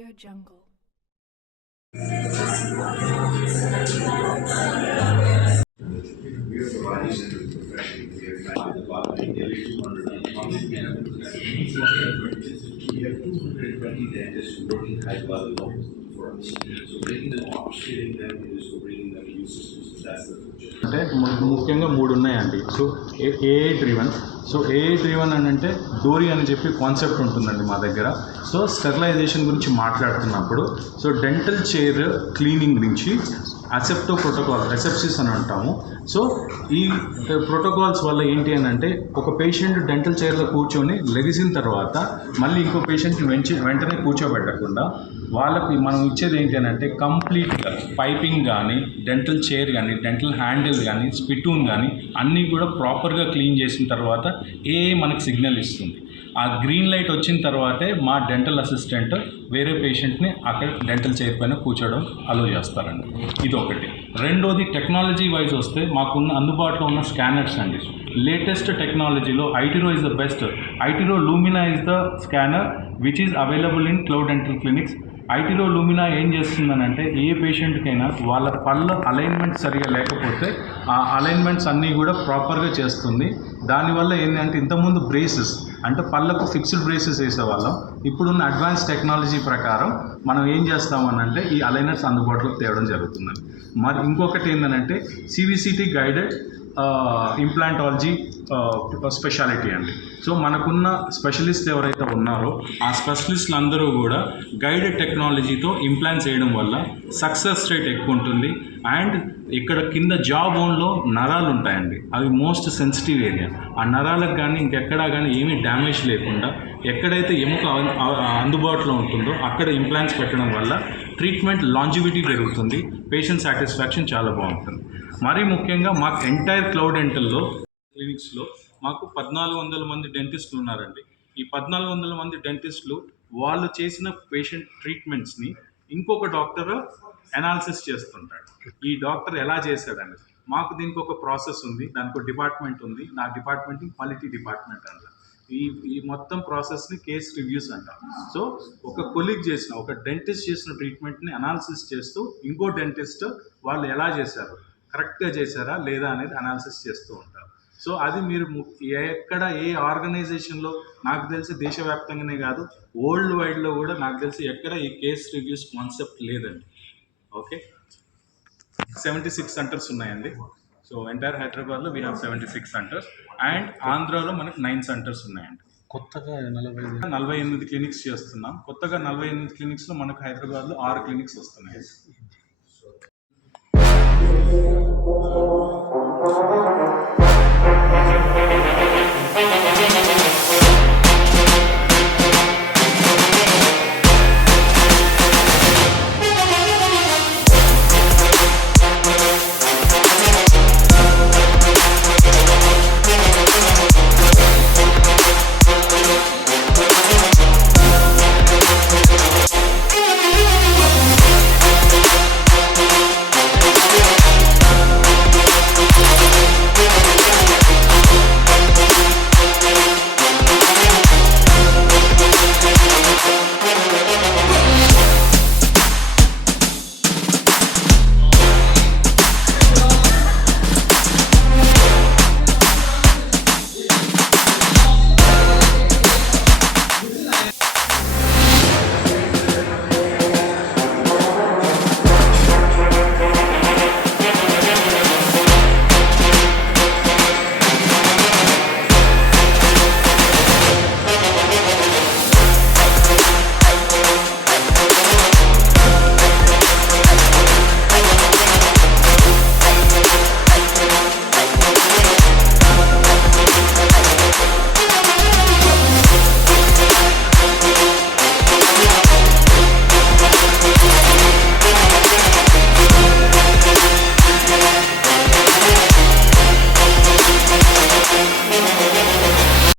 AudioJungle. We are providing them with professional care. We have 220 dentists working high level for us. So bringing them, upskilling them is bringing them new systems. That's the future. అంటే ముఖ్యంగా 3 ఉన్నాయండి. So AI driven. So AI driven అని అంటే డోరీ అని చెప్పి concept ఉంటుందండి మా దగ్గర. సో స్టెరిలైజేషన్ గురించి మాట్లాడుతున్నప్పుడు సో డెంటల్ చైర్ క్లీనింగ్ నుంచి అసెప్టో ప్రోటోకాల్ అసెప్సిస్ అని అంటాము. సో ఈ ప్రోటోకాల్స్ వల్ల ఏంటి అని అంటే ఒక పేషెంట్ డెంటల్ చైర్లో కూర్చొని లెగిసిన తర్వాత మళ్ళీ ఇంకో పేషెంట్ని వెంటనే కూర్చోబెట్టకుండా వాళ్ళకి మనం ఇచ్చేది ఏంటి అని అంటే కంప్లీట్గా పైపింగ్ కానీ డెంటల్ చైర్ కానీ డెంటల్ హ్యాండిల్ కానీ స్పిటూన్ కానీ అన్నీ కూడా ప్రాపర్గా క్లీన్ చేసిన తర్వాత మనకి సిగ్నల్ ఇస్తుంది. ఆ గ్రీన్ లైట్ వచ్చిన తర్వాతే మా డెంటల్ అసిస్టెంట్ వేరే పేషెంట్ని అక్కడ డెంటల్ చైర్ పైన కూర్చోవడం అలో చేస్తారండి. ఇది ఒకటి. రెండోది టెక్నాలజీ వైజ్ వస్తే మాకున్న అందుబాటులో ఉన్న స్కానర్స్ అండి. లేటెస్ట్ టెక్నాలజీలో iTero is the best. ITero Lumina is the scanner which is available in cloud dental clinics. ITero Lumina ఏం చేస్తుందనంటే ఏ పేషెంట్కైనా వాళ్ళ పళ్ళ అలైన్మెంట్ సరిగా లేకపోతే ఆ అలైన్మెంట్స్ అన్నీ కూడా ప్రాపర్గా చేస్తుంది. దానివల్ల ఏంటంటే ఇంతకుముందు బ్రేసెస్ అంటే పళ్ళకు ఫిక్స్డ్ బ్రేసెస్ వేసేవాళ్ళం. ఇప్పుడున్న అడ్వాన్స్ టెక్నాలజీ ప్రకారం మనం ఏం చేస్తామనంటే ఈ అలైనర్స్ అందుబాటులోకి తేవడం జరుగుతుందండి. మరి ఇంకొకటి ఏంటంటే సివిసిటీ గైడెడ్ ఇంప్లాంటాలజీ స్పెషాలిటీ అండి. సో మనకున్న స్పెషలిస్ట్ ఎవరైతే ఉన్నారో ఆ స్పెషలిస్టులు అందరూ కూడా గైడెడ్ టెక్నాలజీతో ఇంప్లాంట్స్ చేయడం వల్ల సక్సెస్ రేట్ ఎక్కువ ఉంటుంది. అండ్ ఇక్కడ కింద జా బోన్లో నరాలు ఉంటాయండి, అవి మోస్ట్ సెన్సిటివ్ ఏరియా. ఆ నరాలకు కానీ ఇంకెక్కడా కానీ ఏమీ డ్యామేజ్ లేకుండా ఎక్కడైతే ఎముక అందుబాటులో ఉంటుందో అక్కడ ఇంప్లాంట్స్ పెట్టడం వల్ల ట్రీట్మెంట్ లాంజివిటీ పెరుగుతుంది, పేషెంట్ సాటిస్ఫాక్షన్ చాలా బాగుంటుంది. మరీ ముఖ్యంగా మాకు ఎంటైర్ క్లౌడ్ డెంటల్లో క్లినిక్స్లో మాకు 1400 మంది డెంటిస్టులు ఉన్నారండి. ఈ 1400 మంది డెంటిస్టులు వాళ్ళు చేసిన పేషెంట్ ట్రీట్మెంట్స్ని ఇంకొక డాక్టర్ అనాలిసిస్ చేస్తుంటాడు. ఈ డాక్టర్ ఎలా చేశాడండి, మాకు దీనికి ఒక ప్రాసెస్ ఉంది, దానికి ఒక డిపార్ట్మెంట్ ఉంది. నా డిపార్ట్మెంట్ క్వాలిటీ డిపార్ట్మెంట్ అంటారు. ఈ మొత్తం ప్రాసెస్ని కేస్ రివ్యూస్ అంటాం. సో ఒక కొలీగ్ చేసిన ఒక డెంటిస్ట్ చేసిన ట్రీట్మెంట్ని అనాలిసిస్ చేస్తూ ఇంకో డెంటిస్ట్ వాళ్ళు ఎలా చేశారు, కరెక్ట్గా చేశారా లేదా అనేది అనాలిసిస్ చేస్తూ ఉంటారు. సో అది మీరు ఎక్కడ ఏ ఆర్గనైజేషన్లో నాకు తెలిసి దేశవ్యాప్తంగానే కాదు వరల్డ్ వైడ్లో కూడా నాకు తెలిసి ఎక్కడ ఈ కేస్ రివ్యూస్ కాన్సెప్ట్ లేదండి. ఓకే, 76 సెంటర్స్ ఉన్నాయండి. సో ఎంటైర్ హైదరాబాద్లో వీ హ్యావ్ 76 సెంటర్స్ అండ్ ఆంధ్రాలో మనకు 9 సెంటర్స్ ఉన్నాయండి. కొత్తగా 48 క్లినిక్స్ చేస్తున్నాం. కొత్తగా 48 క్లినిక్స్లో మనకు హైదరాబాద్లో 6 క్లినిక్స్ వస్తున్నాయి.